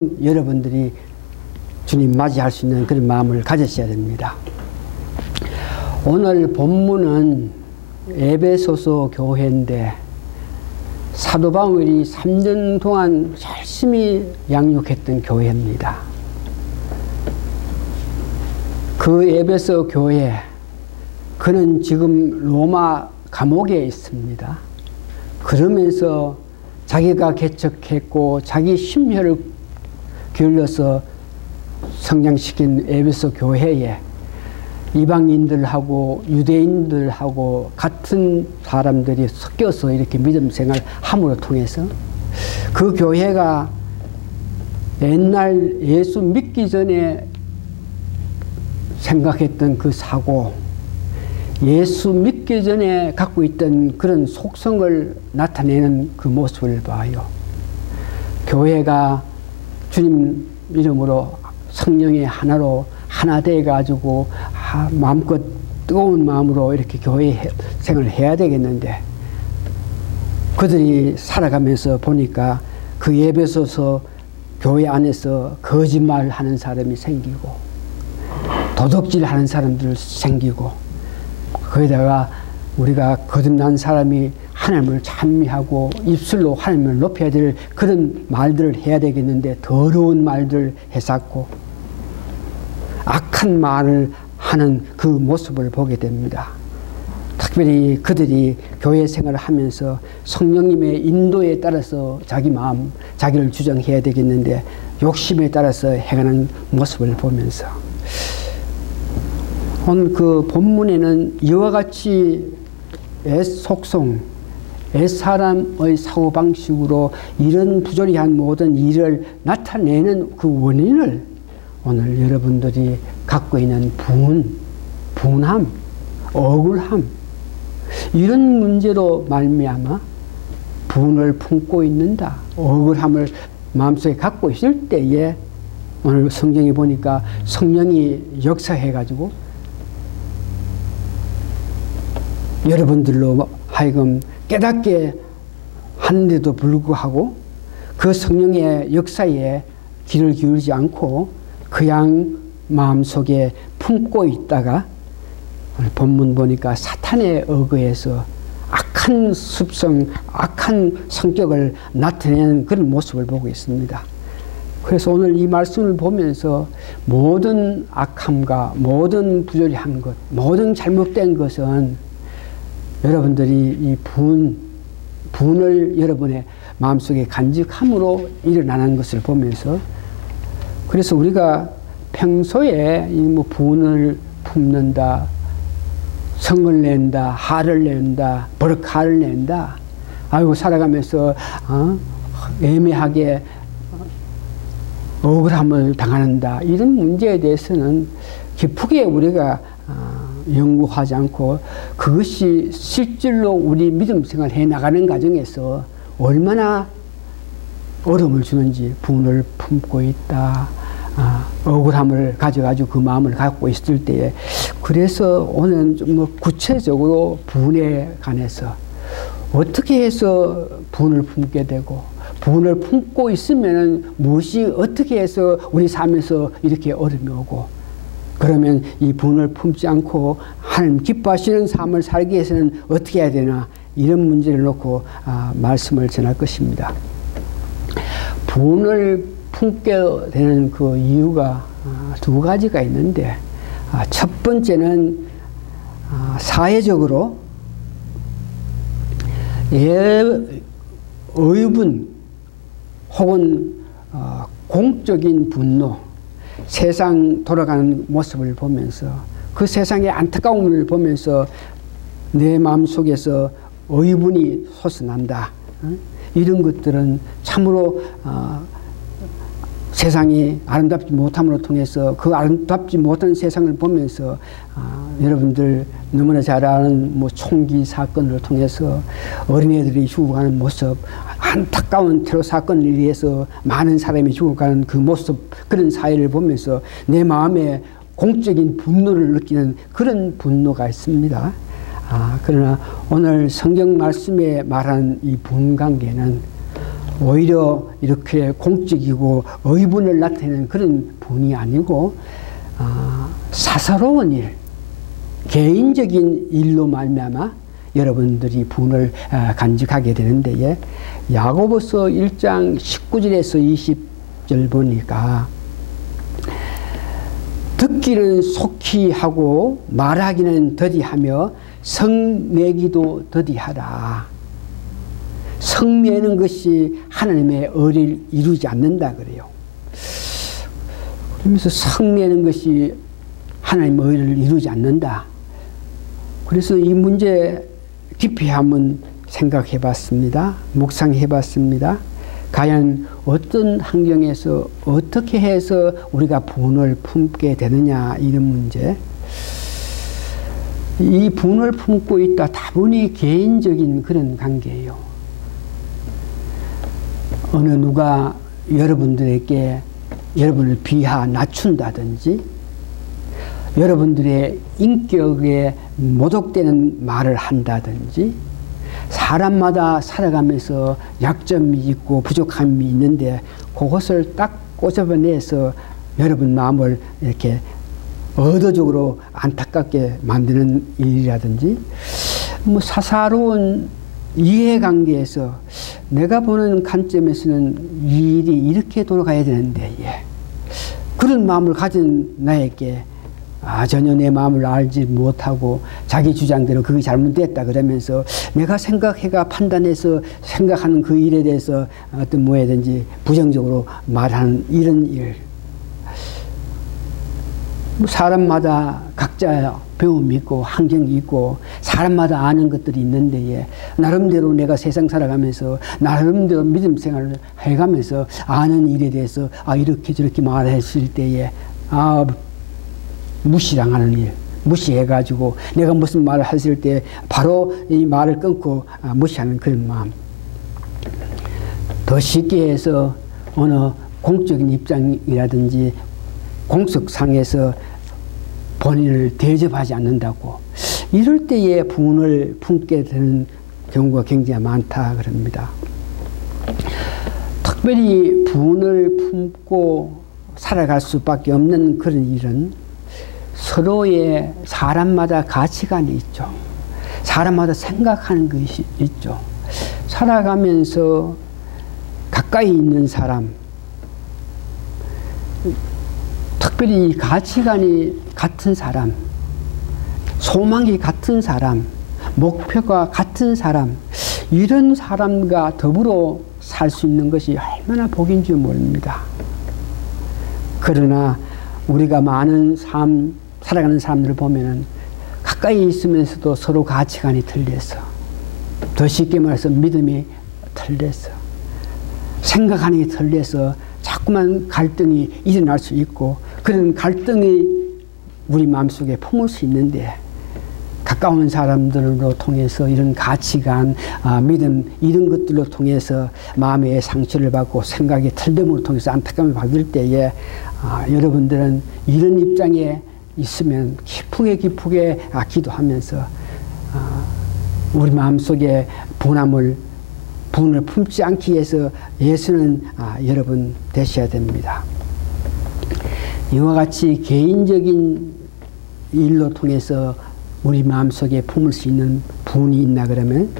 여러분들이 주님 맞이할 수 있는 그런 마음을 가지셔야 됩니다. 오늘 본문은 에베소서 교회인데 사도 바울이 3년 동안 열심히 양육했던 교회입니다. 그 에베소 교회, 그는 지금 로마 감옥에 있습니다. 그러면서 자기가 개척했고 자기 심혈을 기울여서 성장시킨 에베소 교회에 이방인들하고 유대인들하고 같은 사람들이 섞여서 이렇게 믿음 생활 함으로 통해서 그 교회가 옛날 예수 믿기 전에 생각했던 그 사고, 예수 믿기 전에 갖고 있던 그런 속성을 나타내는 그 모습을 봐요. 교회가 주님 이름으로 성령의 하나로 하나 돼가지고 마음껏 뜨거운 마음으로 이렇게 교회 생활을 해야 되겠는데, 그들이 살아가면서 보니까 그 에베소서 교회 안에서 거짓말하는 사람이 생기고 도둑질하는 사람들 생기고, 거기다가 우리가 거듭난 사람이 하나님을 찬미하고 입술로 하나님을 높여야 될 그런 말들을 해야 되겠는데 더러운 말들 해쌌고 악한 말을 하는 그 모습을 보게 됩니다. 특별히 그들이 교회 생활을 하면서 성령님의 인도에 따라서 자기 마음, 자기를 주장해야 되겠는데 욕심에 따라서 행하는 모습을 보면서 오늘 그 본문에는 이와 같이 속성, 옛사람의 사고방식으로 이런 부조리한 모든 일을 나타내는 그 원인을 오늘 여러분들이 갖고 있는 분함, 억울함, 이런 문제로 말미암아 분을 품고 있는다, 억울함을 마음속에 갖고 있을 때에 오늘 성경에 보니까 성령이 역사해가지고 여러분들로 하여금 깨닫게 하는데도 불구하고 그 성령의 역사에 귀를 기울이지 않고 그냥 마음속에 품고 있다가 오늘 본문 보니까 사탄의 어거에서 악한 습성, 악한 성격을 나타내는 그런 모습을 보고 있습니다. 그래서 오늘 이 말씀을 보면서 모든 악함과 모든 부조리한 것, 모든 잘못된 것은 여러분들이 이 분을 여러분의 마음속에 간직함으로 일어나는 것을 보면서, 그래서 우리가 평소에 이 뭐 분을 품는다, 성을 낸다, 화를 낸다, 버럭화를 낸다, 아이고 살아가면서 애매하게 억울함을 당한다, 이런 문제에 대해서는 깊게 우리가 연구하지 않고 그것이 실질로 우리 믿음 생활 해 나가는 과정에서 얼마나 어려움을 주는지, 분을 품고 있다, 억울함을 가져가지고 그 마음을 갖고 있을 때에, 그래서 오늘 좀 뭐 구체적으로 분에 관해서 어떻게 해서 분을 품게 되고, 분을 품고 있으면은 무엇이 어떻게 해서 우리 삶에서 이렇게 어려움이 오고, 그러면 이 분을 품지 않고 하나님 기뻐하시는 삶을 살기 위해서는 어떻게 해야 되나, 이런 문제를 놓고 말씀을 전할 것입니다. 분을 품게 되는 그 이유가 두 가지가 있는데, 첫 번째는 사회적으로 의분 혹은 공적인 분노, 세상 돌아가는 모습을 보면서 그 세상의 안타까움을 보면서 내 마음속에서 의분이 솟아난다, 이런 것들은 참으로 세상이 아름답지 못함으로 통해서 그 아름답지 못한 세상을 보면서 여러분들 너무나 잘 아는 뭐 총기 사건을 통해서 어린애들이 죽어가는 모습, 안타까운 테러 사건을 위해서 많은 사람이 죽어가는 그 모습, 그런 사회를 보면서 내 마음에 공적인 분노를 느끼는 그런 분노가 있습니다. 그러나 오늘 성경 말씀에 말하는 이 분관계는 오히려 이렇게 공적이고 의분을 나타내는 그런 분이 아니고 사사로운 일, 개인적인 일로 말미암아 여러분들이 분을 간직하게 되는데, 야고보서 1장 19절에서 20절 보니까 듣기는 속히 하고 말하기는 더디하며 성내기도 더디하라. 성내는 것이 하나님의 의를 이루지 않는다 그래요. 그러면서 성내는 것이 하나님의 의를 이루지 않는다. 그래서 이 문제 깊이 한번 생각해 봤습니다. 묵상해 봤습니다. 과연 어떤 환경에서 어떻게 해서 우리가 분을 품게 되느냐, 이런 문제. 이 분을 품고 있다 다분히 개인적인 그런 관계예요. 어느 누가 여러분들에게 여러분을 비하 낮춘다든지 여러분들의 인격에 모독되는 말을 한다든지, 사람마다 살아가면서 약점이 있고 부족함이 있는데 그것을 딱 꼬집어내서 여러분 마음을 이렇게 의도적으로 안타깝게 만드는 일이라든지, 뭐 사사로운 이해관계에서 내가 보는 관점에서는 이 일이 이렇게 돌아가야 되는데, 그런 마음을 가진 나에게 전혀 내 마음을 알지 못하고 자기 주장대로 그게 잘못됐다 그러면서 내가 생각해가 판단해서 생각하는 그 일에 대해서 어떤 뭐든지 부정적으로 말하는 이런 일. 사람마다 각자 배움이 있고 환경이 있고 사람마다 아는 것들이 있는데, 나름대로 내가 세상 살아가면서 나름대로 믿음 생활을 해가면서 아는 일에 대해서 이렇게 저렇게 말했을 때에 무시당하는 일, 무시해가지고 내가 무슨 말을 했을 때 바로 이 말을 끊고 무시하는 그런 마음. 더 쉽게 해서 어느 공적인 입장이라든지 공석상에서 본인을 대접하지 않는다고, 이럴 때에 분을 품게 되는 경우가 굉장히 많다 그럽니다. 특별히 분을 품고 살아갈 수밖에 없는 그런 일은 서로의 사람마다 가치관이 있죠. 사람마다 생각하는 것이 있죠. 살아가면서 가까이 있는 사람, 특별히 가치관이 같은 사람, 소망이 같은 사람, 목표가 같은 사람, 이런 사람과 더불어 살 수 있는 것이 얼마나 복인 줄 모릅니다. 그러나 우리가 많은 삶 살아가는 사람들을 보면은 가까이 있으면서도 서로 가치관이 틀려서, 더 쉽게 말해서 믿음이 틀려서, 생각하는 게 틀려서 자꾸만 갈등이 일어날 수 있고, 그런 갈등이 우리 마음속에 품을 수 있는데, 가까운 사람들로 통해서 이런 가치관, 믿음, 이런 것들로 통해서 마음의 상처를 받고 생각의 틀림을 통해서 안타까움을 받을 때에 여러분들은 이런 입장에 있으면 기쁘게 기도하면서 우리 마음속에 분을 품지 않기 위해서 예수는 여러분 되셔야 됩니다. 이와 같이 개인적인 일로 통해서 우리 마음속에 품을 수 있는 분이 있나 그러면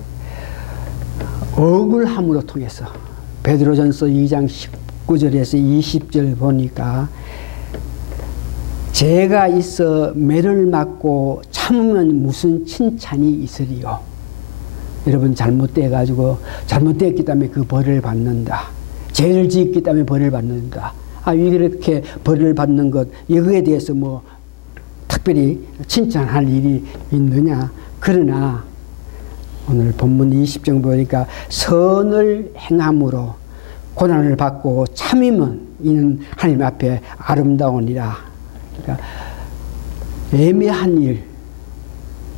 억울함으로 통해서, 베드로전서 2장 19절에서 20절 보니까 죄가 있어 매를 맞고 참으면 무슨 칭찬이 있으리요. 여러분 잘못돼가지고 잘못됐기 때문에 그 벌을 받는다. 죄를 지었기 때문에 벌을 받는다. 이렇게 벌을 받는 것, 이거에 대해서 뭐 특별히 칭찬할 일이 있느냐. 그러나 오늘 본문 20절 보니까 선을 행함으로 고난을 받고 참으면 이는 하나님 앞에 아름다우니라. 그러니까 애매한 일,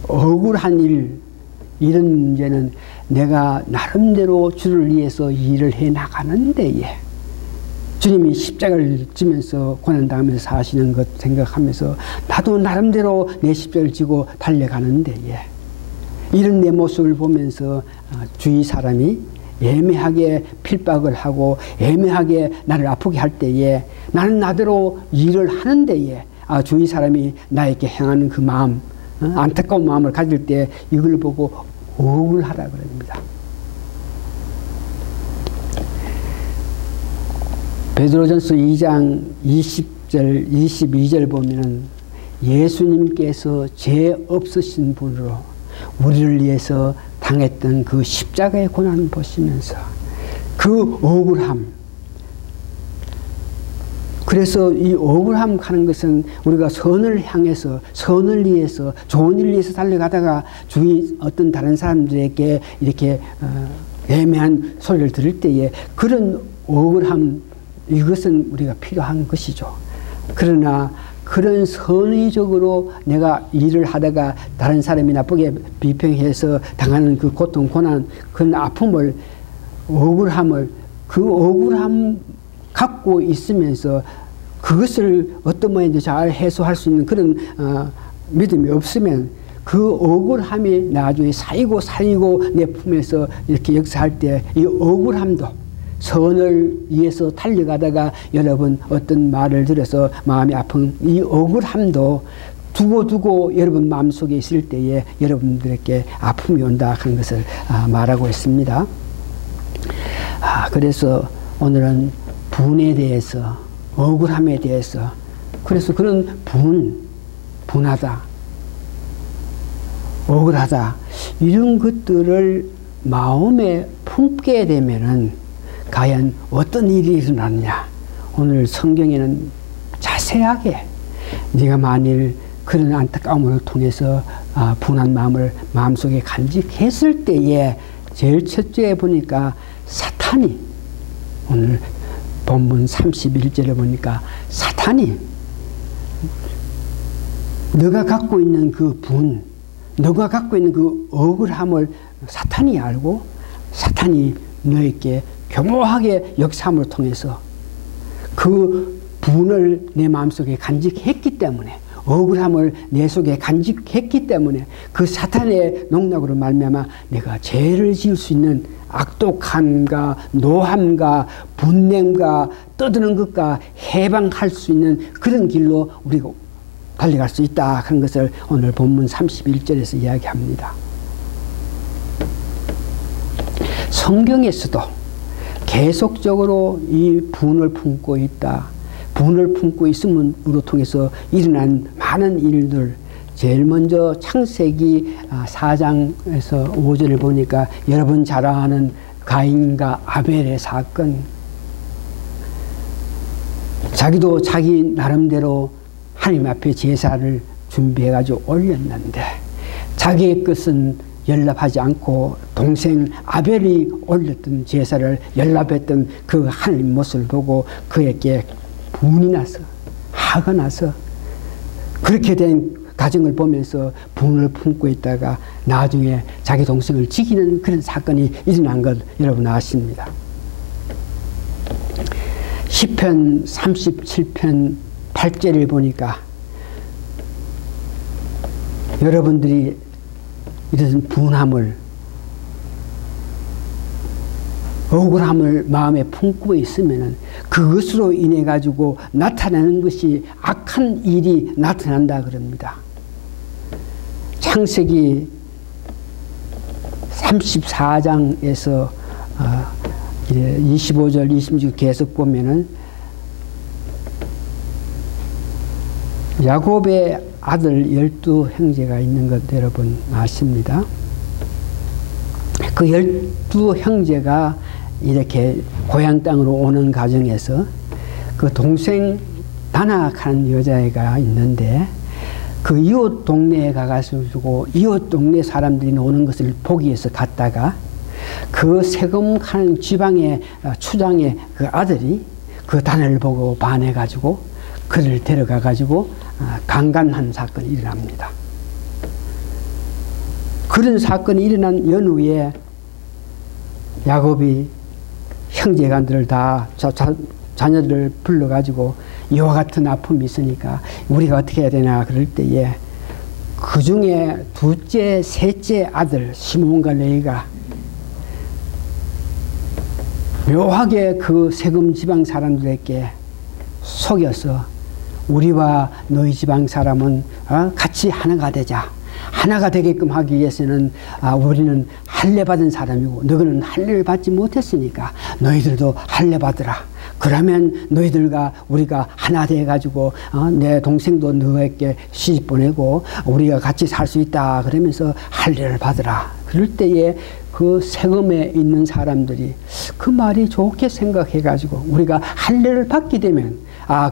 억울한 일, 이런 문제는 내가 나름대로 주를 위해서 일을 해 나가는데, 주님이 십자가를 지면서 고난당하면서 사시는 것 생각하면서 나도 나름대로 내 십자가를 지고 달려가는데, 이런 내 모습을 보면서 주위 사람이 애매하게 필박을 하고 애매하게 나를 아프게 할 때에 나는 나대로 일을 하는 데에 주위 사람이 나에게 향하는 그 마음, 안타까운 마음을 가질 때 이걸 보고 억울하다 그럽니다. 베드로전서 2장 20절 22절 보면은 예수님께서 죄 없으신 분으로 우리를 위해서 당했던 그 십자가의 고난을 보시면서 그 억울함, 그래서 이 억울함 하는 것은 우리가 선을 향해서 선을 위해서 좋은 일을 위해서 달려가다가 주위 어떤 다른 사람들에게 이렇게 애매한 소리를 들을 때에 그런 억울함, 이것은 우리가 필요한 것이죠. 그러나 그런 선의적으로 내가 일을 하다가 다른 사람이 나쁘게 비평해서 당하는 그 고통, 고난, 그 아픔을, 억울함을, 그 억울함 갖고 있으면서 그것을 어떤 모양인지 잘 해소할 수 있는 그런 믿음이 없으면 그 억울함이 나중에 쌓이고 내 품에서 이렇게 역사할 때 이 억울함도 선을 위해서 달려가다가 여러분 어떤 말을 들어서 마음이 아픈 이 억울함도 두고 여러분 마음속에 있을 때에 여러분들에게 아픔이 온다 하는 것을 말하고 있습니다. 그래서 오늘은 분에 대해서, 억울함에 대해서, 그래서 그런 분하다, 억울하다, 이런 것들을 마음에 품게 되면은 과연 어떤 일이 일어나느냐. 오늘 성경에는 자세하게 네가 만일 그런 안타까움을 통해서 분한 마음을 마음속에 간직했을 때에 제일 첫째에 보니까 사탄이, 오늘 본문 31절에 보니까 사탄이 너가 갖고 있는 그 분, 너가 갖고 있는 그 억울함을 사탄이 알고 사탄이 너에게 교묘하게 역사함을 통해서 그 분을 내 마음속에 간직했기 때문에, 억울함을 내 속에 간직했기 때문에 그 사탄의 농락으로 말미암아 내가 죄를 지을 수 있는 악독함과 노함과 분냄과 떠드는 것과 해방할 수 있는 그런 길로 우리가 달려갈 수 있다 하는 것을 오늘 본문 31절에서 이야기합니다. 성경에서도 계속적으로 이 분을 품고 있다. 분을 품고 있음으로 통해서 일어난 많은 일들, 제일 먼저 창세기 4장에서 5절을 보니까 여러분 잘 아는 가인과 아벨의 사건, 자기도 자기 나름대로 하나님 앞에 제사를 준비해가지고 올렸는데 자기의 것은 연락하지 않고 동생 아벨이 올렸던 제사를 연락했던 그 하나님 모습을 보고 그에게 분이 나서, 화가 나서 그렇게 된 가정을 보면서 분을 품고 있다가 나중에 자기 동생을 죽이는 그런 사건이 일어난 것 여러분 아십니다. 시편 37편 8절을 보니까 여러분들이 이런 분함을, 억울함을 마음에 품고 있으면 그것으로 인해 가지고 나타나는 것이 악한 일이 나타난다 그럽니다. 창세기 34장에서 25절 26절 계속 보면은 야곱의 아들 12형제가 있는 것 여러분 아십니다. 그 12형제가 이렇게 고향 땅으로 오는 과정에서 그 동생 다낙하는 여자애가 있는데 그 이웃 동네에 가가지고 이웃 동네 사람들이 오는 것을 보기 위해서 갔다가 그 세금하는 지방의 추장의 그 아들이 그 다나를 보고 반해가지고 그를 데려가가지고 강간한 사건이 일어납니다. 그런 사건이 일어난 연후에 야곱이 형제간들을 다 자녀들을 불러가지고 이와 같은 아픔이 있으니까 우리가 어떻게 해야 되나 그럴 때에 그 중에 둘째, 셋째 아들 시몬과 레위가 묘하게 그 세금 지방 사람들에게 속여서 우리와 너희 지방 사람은 같이 하나가 되자. 하나가 되게끔 하기 위해서는 우리는 할례 받은 사람이고 너희는 할례를 받지 못했으니까 너희들도 할례 받으라. 그러면 너희들과 우리가 하나 돼가지고 내 동생도 너에게 시집 보내고 우리가 같이 살 수 있다. 그러면서 할례를 받으라. 그럴 때에 그 세금에 있는 사람들이 그 말이 좋게 생각해가지고 우리가 할례를 받게 되면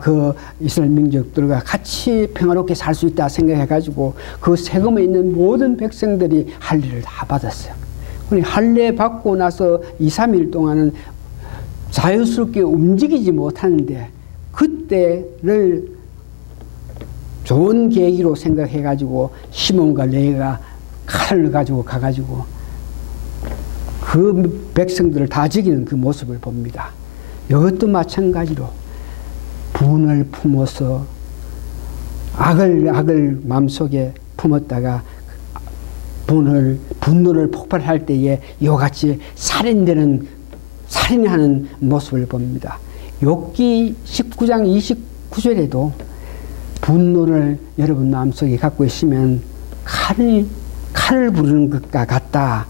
그 이스라엘 민족들과 같이 평화롭게 살 수 있다 생각해가지고 그 세금에 있는 모든 백성들이 할례를 다 받았어요. 할례 받고 나서 2, 3일 동안은 자유스럽게 움직이지 못하는데 그때를 좋은 계기로 생각해가지고 시몬과 레위가 칼을 가지고 가가지고 그 백성들을 다 죽이는 그 모습을 봅니다. 이것도 마찬가지로 분을 품어서 악을 마음속에 품었다가 분노를 폭발할 때에 이와같이 살인하는 모습을 봅니다. 욥기 19장 29절에도 분노를 여러분 마음속에 갖고 있으면 칼을 부르는 것과 같다.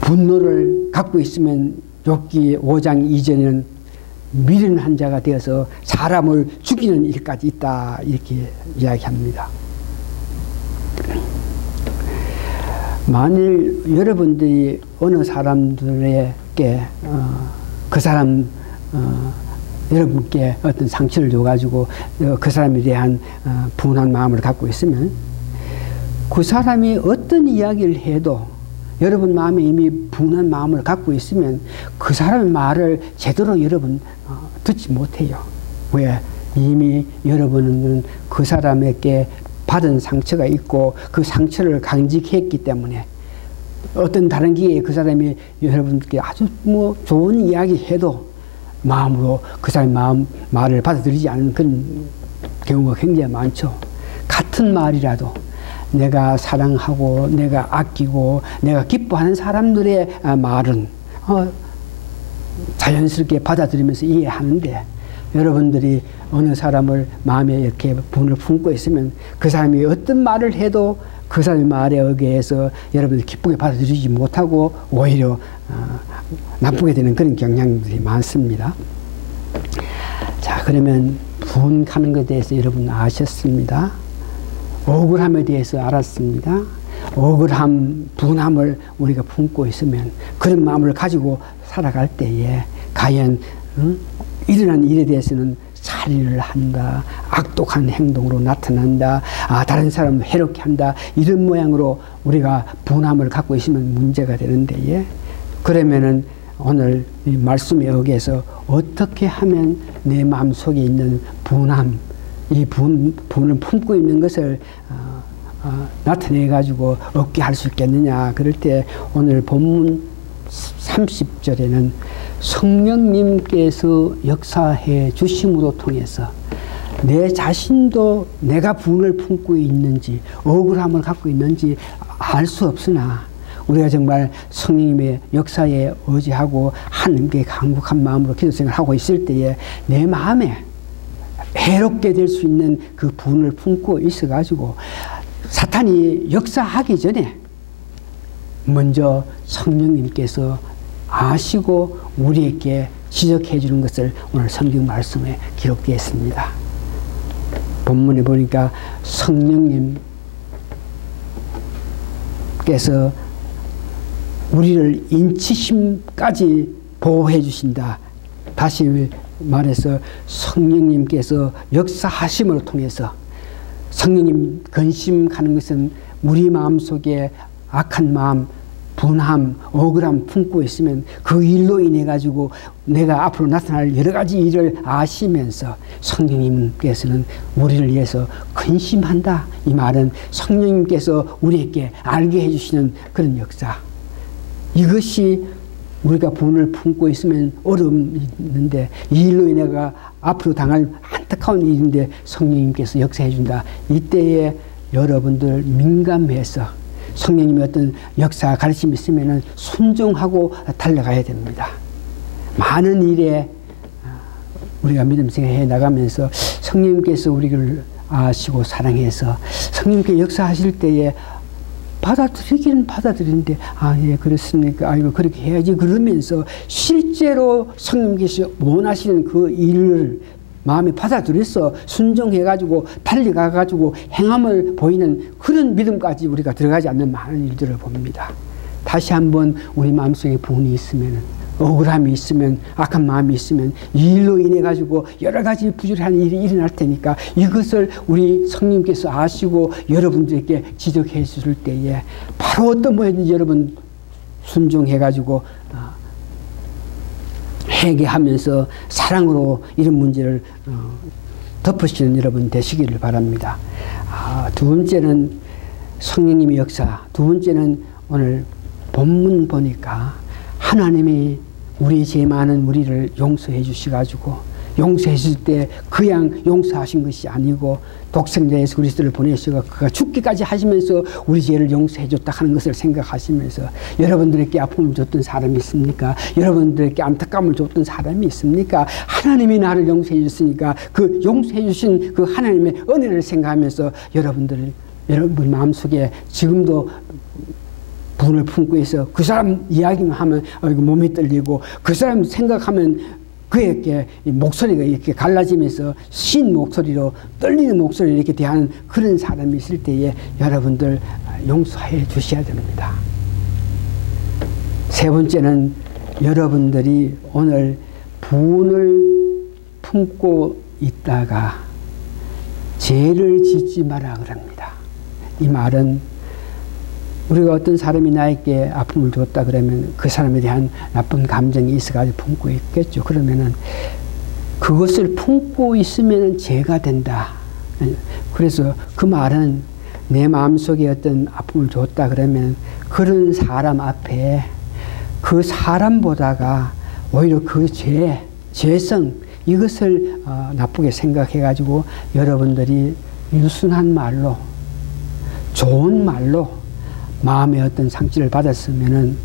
분노를 갖고 있으면 욥기 5장 2절에는 미련한 자가 되어서 사람을 죽이는 일까지 있다. 이렇게 이야기합니다. 만일 여러분들이 어느 사람들에게 그 사람 여러분께 어떤 상처를 줘가지고 그 사람에 대한 분한 마음을 갖고 있으면 그 사람이 어떤 이야기를 해도 여러분 마음에 이미 분한 마음을 갖고 있으면 그 사람의 말을 제대로 여러분 듣지 못해요. 왜? 이미 여러분은 그 사람에게 받은 상처가 있고 그 상처를 간직했기 때문에 어떤 다른 기회에 그 사람이 여러분께 아주 좋은 이야기 해도 마음으로 그 사람의 말을 받아들이지 않는 그런 경우가 굉장히 많죠. 같은 말이라도 내가 사랑하고 내가 아끼고 내가 기뻐하는 사람들의 말은 자연스럽게 받아들이면서 이해하는데 여러분들이 어느 사람을 마음에 이렇게 분을 품고 있으면 그 사람이 어떤 말을 해도 그 사람의 말에 의해서 여러분들이 기쁘게 받아들이지 못하고 오히려 나쁘게 되는 그런 경향들이 많습니다. 자, 그러면 분하는 것에 대해서 여러분 아셨습니다. 억울함에 대해서 알았습니다. 억울함, 분함을 우리가 품고 있으면 그런 마음을 가지고 살아갈 때에 과연 일어난 일에 대해서는 살인을 한다, 악독한 행동으로 나타난다, 다른 사람을 해롭게 한다, 이런 모양으로 우리가 분함을 갖고 있으면 문제가 되는데, 그러면은 오늘 이 말씀에 의해서 어떻게 하면 내 마음속에 있는 분함, 이 분을 품고 있는 것을 나타내 가지고 없게 할 수 있겠느냐. 그럴 때 오늘 본문 30절에는 성령님께서 역사해 주심으로 통해서 내 자신도 내가 분을 품고 있는지 억울함을 갖고 있는지 알 수 없으나 우리가 정말 성령님의 역사에 의지하고 하나님께 간곡한 마음으로 기도 생활을 하고 있을 때에 내 마음에 해롭게 될 수 있는 그 분을 품고 있어가지고 사탄이 역사하기 전에 먼저 성령님께서 아시고 우리에게 지적해 주는 것을 오늘 성경 말씀에 기록되어 있습니다. 본문에 보니까 성령님께서 우리를 인치심까지 보호해 주신다. 다시 말해서 성령님께서 역사하심을 통해서 성령님 근심하는 것은 우리 마음속에 악한 마음, 분함, 억울함 품고 있으면 그 일로 인해 가지고 내가 앞으로 나타날 여러 가지 일을 아시면서 성령님께서는 우리를 위해서 근심한다. 이 말은 성령님께서 우리에게 알게 해주시는 그런 역사. 이것이 우리가 분을 품고 있으면 어려움이 있는데 이 일로 인해가 앞으로 당할 안타까운 일인데 성령님께서 역사해 준다. 이때에 여러분들 민감해서 성령님의 어떤 역사 가르침이 있으면은 순종하고 달려가야 됩니다. 많은 일에 우리가 믿음 생활해 나가면서 성령님께서 우리를 아시고 사랑해서 성령님께 역사하실 때에 받아들이기는 받아들이는데 예 그렇습니까? 아이고 그렇게 해야지 그러면서 실제로 성령님께서 원하시는 그 일을 마음에 받아들여서 순종해가지고 달려가가지고 행함을 보이는 그런 믿음까지 우리가 들어가지 않는 많은 일들을 봅니다. 다시 한번 우리 마음속에 분이 있으면, 억울함이 있으면, 악한 마음이 있으면 이 일로 인해 가지고 여러 가지 부조리한 일이 일어날 테니까 이것을 우리 성령님께서 아시고 여러분들에게 지적해 주실 때에 바로 어떤 모양인지 여러분 순종해 가지고 회개하면서 사랑으로 이런 문제를 덮으시는 여러분 되시기를 바랍니다. 두 번째는 성령님의 역사, 두 번째는 오늘 본문 보니까 하나님이 우리 죄 많은 우리를 용서해 주셔가지고 용서해 주실 때 그냥 용서하신 것이 아니고 독생자 예수 그리스도를 보내시고 그가 죽기까지 하시면서 우리 죄를 용서해 줬다 하는 것을 생각하시면서 여러분들에게 아픔을 줬던 사람이 있습니까? 여러분들에게 안타까움을 줬던 사람이 있습니까? 하나님이 나를 용서해 주셨으니까 그 용서해 주신 그 하나님의 은혜를 생각하면서 여러분 마음속에 지금도 분을 품고 있어 그 사람 이야기만 하면 몸이 떨리고 그 사람 생각하면 그에게 목소리가 이렇게 갈라지면서 신 목소리로 떨리는 목소리로 이렇게 대하는 그런 사람이 있을 때에 여러분들 용서해 주셔야 됩니다. 세 번째는 여러분들이 오늘 분을 품고 있다가 죄를 짓지 마라 그럽니다. 이 말은 우리가 어떤 사람이 나에게 아픔을 줬다 그러면 그 사람에 대한 나쁜 감정이 있어가지고 품고 있겠죠. 그러면은 그것을 품고 있으면 죄가 된다. 그래서 그 말은 내 마음속에 어떤 아픔을 줬다 그러면 그런 사람 앞에 그 사람보다가 오히려 그 죄성 이것을 나쁘게 생각해가지고 여러분들이 유순한 말로 좋은 말로 마음의 어떤 상처를 받았으면은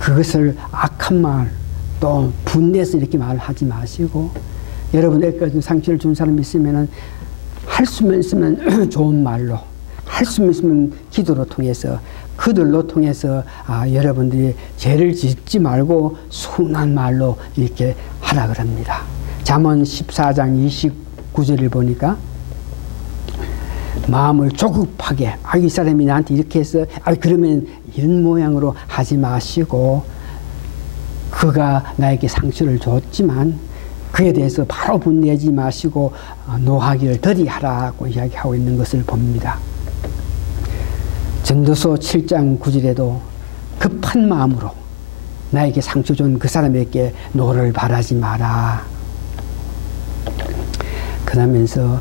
그것을 악한 말 또 분내서 이렇게 말하지 마시고 여러분에게 상처를 준 사람이 있으면은 할 수만 있으면 좋은 말로 할 수만 있으면 기도로 통해서 그들로 통해서 여러분들이 죄를 짓지 말고 순한 말로 이렇게 하라 그럽니다. 잠언 14장 29절을 보니까 마음을 조급하게 이 사람이 나한테 이렇게 해서 그러면 이런 모양으로 하지 마시고 그가 나에게 상처를 줬지만 그에 대해서 바로 분내지 마시고 노하기를 더디하라고 이야기하고 있는 것을 봅니다. 전도서 7장 9절에도 급한 마음으로 나에게 상처 준 그 사람에게 노를 바라지 마라. 그러면서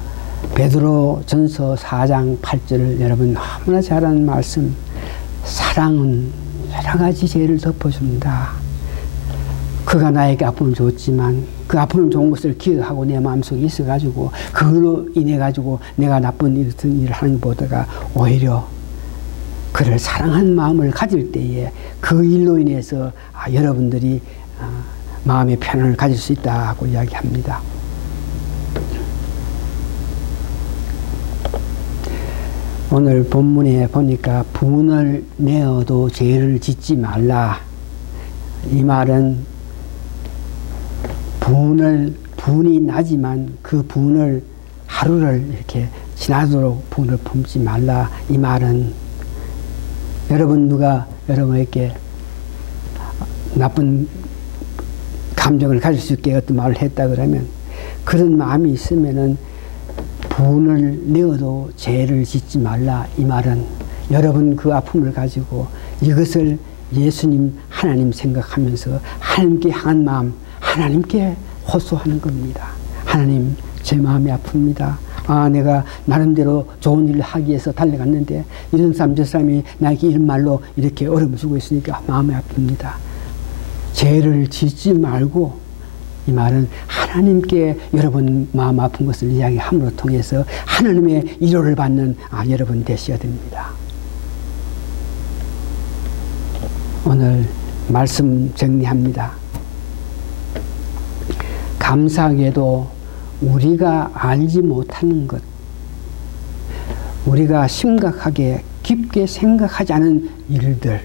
베드로 전서 4장 8절을 여러분 너무나 잘 아는 말씀. 사랑은 여러 가지 죄를 덮어준다. 그가 나에게 아픔을 줬지만 그 아픔을 준 것을 기억하고 내 마음속에 있어가지고 그걸로 인해가지고 내가 나쁜 일을 하는 것보다가 오히려 그를 사랑하는 마음을 가질 때에 그 일로 인해서 여러분들이 마음의 편안을 가질 수 있다고 이야기합니다. 오늘 본문에 보니까 분을 내어도 죄를 짓지 말라. 이 말은 분이 나지만 그 분을 하루를 이렇게 지나도록 분을 품지 말라. 이 말은 여러분 누가 여러분에게 나쁜 감정을 가질 수 있게 어떤 말을 했다 그러면 그런 마음이 있으면은 분을 내어도 죄를 짓지 말라. 이 말은 여러분 그 아픔을 가지고 이것을 예수님 하나님 생각하면서 하나님께 향한 마음 하나님께 호소하는 겁니다. 하나님 제 마음이 아픕니다. 내가 나름대로 좋은 일을 하기 위해서 달려갔는데 이런 사람 저 사람이 나에게 이런 말로 이렇게 어려움을 주고 있으니까 마음이 아픕니다. 죄를 짓지 말고 이 말은 하나님께 여러분 마음 아픈 것을 이야기함으로 통해서 하나님의 위로를 받는 여러분 되셔야 됩니다. 오늘 말씀 정리합니다. 감사하게도 우리가 알지 못하는 것, 우리가 심각하게 깊게 생각하지 않은 일들,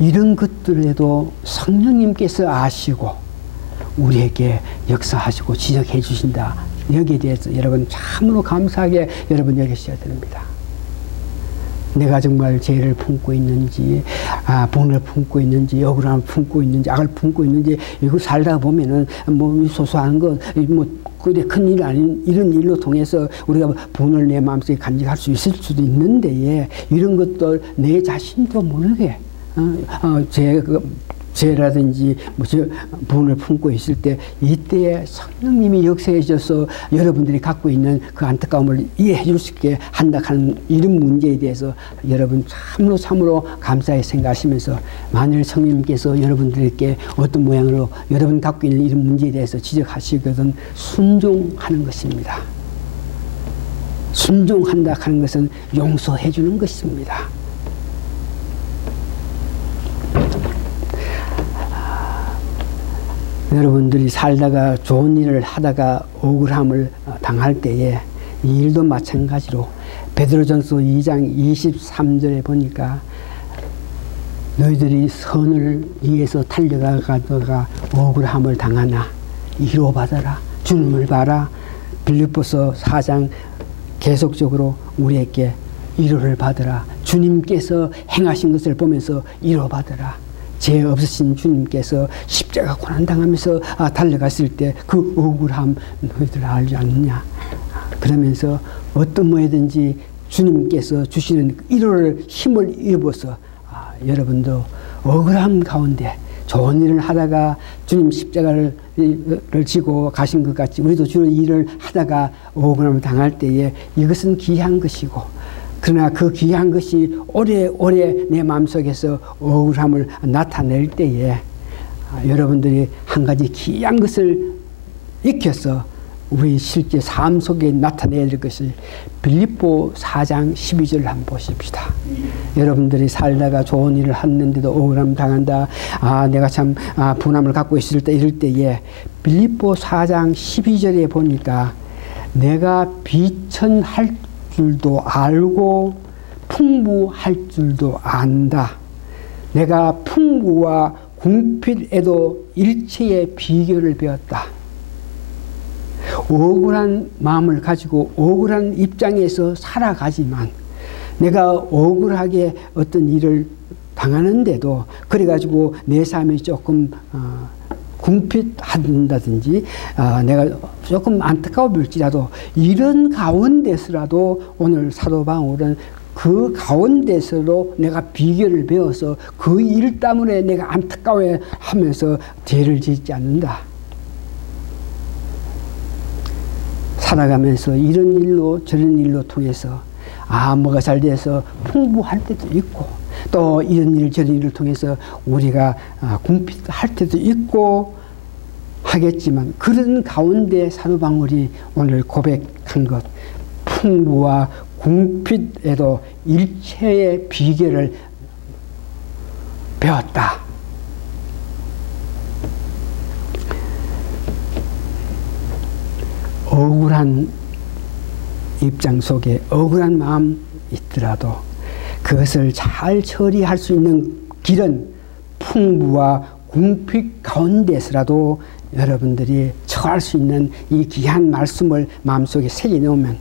이런 것들에도 성령님께서 아시고 우리에게 역사하시고 지적해 주신다. 여기에 대해서 여러분 참으로 감사하게 여러분 여기셔야 됩니다. 내가 정말 죄를 품고 있는지, 본을 품고 있는지, 억울함을 품고 있는지, 악을 품고 있는지, 이거 살다가 보면은 뭐 소소한 것, 뭐 그래 큰 일 아닌 이런 일로 통해서 우리가 본을 내 마음속에 간직할 수 있을 수도 있는데, 이런 것들 내 자신도 모르게 죄라든지 본을 품고 있을 때, 이때에 성령님이 역사해 주셔서 여러분들이 갖고 있는 그 안타까움을 이해해 줄 수 있게 한다 하는 이런 문제에 대해서 여러분 참으로 감사히 생각하시면서, 만일 성령님께서 여러분들에게 어떤 모양으로 여러분 갖고 있는 이런 문제에 대해서 지적하시거든 순종하는 것입니다. 순종한다 하는 것은 용서해 주는 것입니다. 여러분들이 살다가 좋은 일을 하다가 억울함을 당할 때에 이 일도 마찬가지로 베드로전서 2장 23절에 보니까 너희들이 선을 위해서 달려가다가 억울함을 당하나 위로받아라. 주님을 봐라. 빌립보서 4장 계속적으로 우리에게 위로를 받으라. 주님께서 행하신 것을 보면서 위로받으라. 죄 없으신 주님께서 십자가 고난당하면서 달려갔을 때 그 억울함 너희들 알지 않느냐. 그러면서 어떤 뭐든지 주님께서 주시는 위로를 힘을 입어서 여러분도 억울함 가운데 좋은 일을 하다가 주님 십자가를 지고 가신 것 같이 우리도 주는 일을 하다가 억울함을 당할 때에 이것은 귀한 것이고, 그러나 그 귀한 것이 오래오래 내 마음속에서 억울함을 나타낼 때에 여러분들이 한 가지 귀한 것을 익혀서 우리 실제 삶 속에 나타내야 될 것이 빌립보 4장 12절을 한번 보십시다. 여러분들이 살다가 좋은 일을 했는데도 억울함 당한다. 내가 참 분함을 갖고 있을 때 이럴 때에 빌립보 4장 12절에 보니까 내가 비천할 줄도 알고 풍부할 줄도 안다. 내가 풍부와 궁핍에도 일체의 비결을 배웠다. 억울한 마음을 가지고 억울한 입장에서 살아가지만 내가 억울하게 어떤 일을 당하는데도 그래가지고 내 삶이 조금 궁핍한다든지 내가 조금 안타까워 보일지라도 이런 가운데서라도 오늘 사도 바울은 그 가운데서도 내가 비결을 배워서 그 일 때문에 내가 안타까워하면서 죄를 짓지 않는다. 살아가면서 이런 일로 저런 일로 통해서 뭐가 잘 돼서 풍부할 때도 있고, 또 이런 일 저런 일을 통해서 우리가 궁핍할 때도 있고 하겠지만, 그런 가운데 사도 바울이 오늘 고백한 것, 풍부와 궁핍에도 일체의 비결을 배웠다. 억울한 입장 속에 억울한 마음 있더라도 그것을 잘 처리할 수 있는 길은 풍부와 궁핍 가운데서라도 여러분들이 처할 수 있는 이 귀한 말씀을 마음속에 새겨놓으면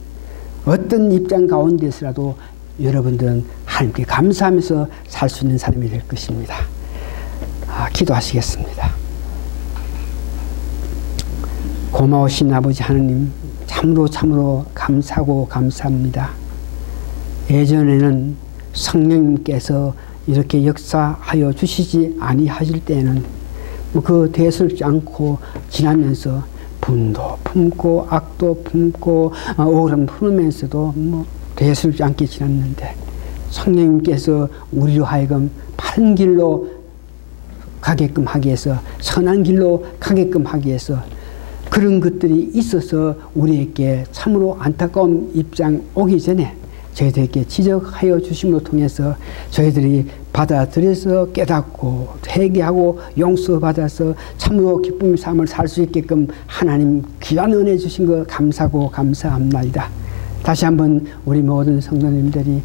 어떤 입장 가운데서라도 여러분들은 하나님께 감사하면서 살 수 있는 사람이 될 것입니다. 기도하시겠습니다. 고마우신 아버지 하나님, 참으로 감사하고 감사합니다. 예전에는 성령님께서 이렇게 역사하여 주시지 아니하실 때는 그 대수롭지 않고 지나면서 분도 품고 악도 품고 억울함 품으면서도 대수롭지 않게 지났는데, 성령님께서 우리로 하여금 바른 길로 가게끔 하기 위해서, 선한 길로 가게끔 하기 위해서 그런 것들이 있어서 우리에게 참으로 안타까운 입장 오기 전에 저희들에게 지적하여 주심으로 통해서 저희들이 받아들여서 깨닫고 회개하고 용서받아서 참으로 기쁨의 삶을 살 수 있게끔 하나님 귀한 은혜 주신 것 감사하고 감사합니다. 다시 한번 우리 모든 성도님들이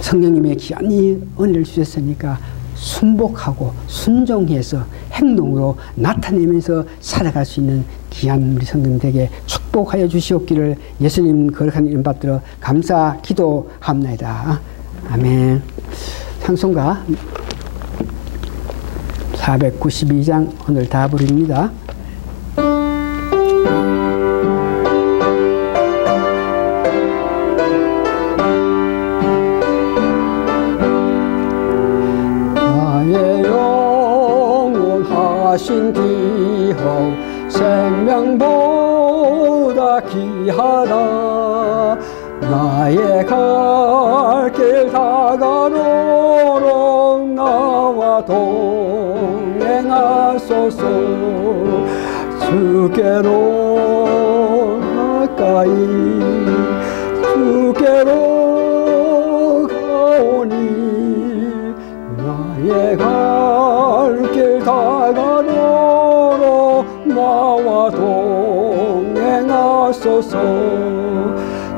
성령님의 귀한 이 은혜를 주셨으니까 순복하고 순종해서 행동으로 나타내면서 살아갈 수 있는 귀한 우리 성도님들에게 축복하여 주시옵기를 예수님 거룩한 이름 받들어 감사 기도합니다. 아멘. 찬송가 492장 오늘 다 부릅니다. 나의 영원하신 기호 생명보다 귀하다. 나의 갈 길 다가도록 나와 동행하소서. 주께로 가까이 주께로 가오니 나의 갈 길 다가도록 나와 동행하소서.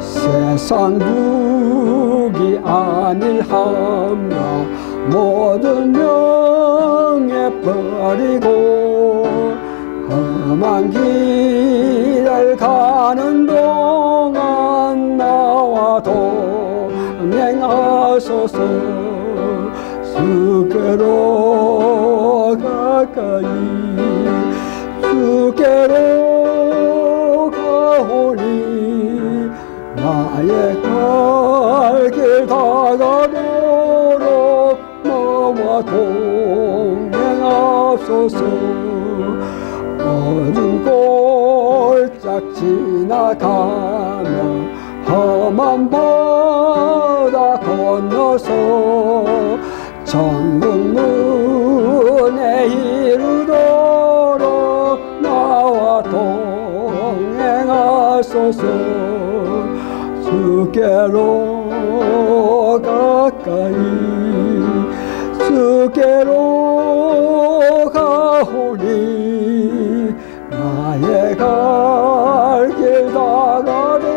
세상 무기 안일하며 모든 명예 버리고 험한 길을 가는 동안 나와 동행하소서. 주께로 가까이 주께로 가오니 나의 갈 길 다가도록 나와 동행하소서. 어두운 골짝 지나가며 험한 바다 건너서 천국 문에 이르도록 나와 동행하소서. 주께로 가까이 주께로 가오니 나의 갈 길 다가도록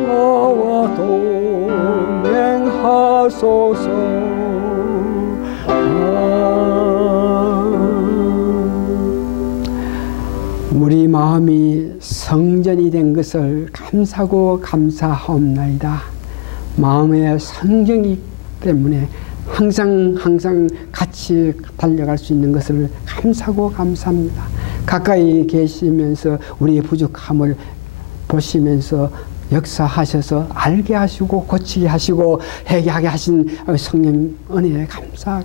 나와 동행하소서. 우리 마음이 성전이 된 것을 감사하고 감사하옵나이다. 마음의 성전이기 때문에 항상 같이 달려갈 수 있는 것을 감사하고 감사합니다. 가까이 계시면서 우리의 부족함을 보시면서 역사하셔서 알게 하시고 고치게 하시고 회개하게 하신 성령 은혜에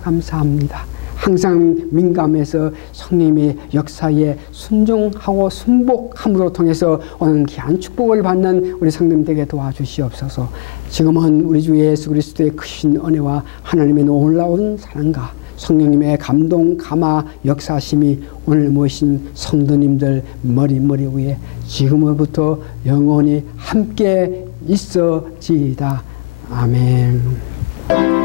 감사합니다. 항상 민감해서 성령님의 역사에 순종하고 순복함으로 통해서 오는 귀한 축복을 받는 우리 성도님들에게 도와주시옵소서. 지금은 우리 주 예수 그리스도의 크신 은혜와 하나님의 놀라운 사랑과 성령님의 감동, 감화, 역사심이 오늘 모신 성도님들 머리 위에 지금부터 영원히 함께 있어지이다. 아멘.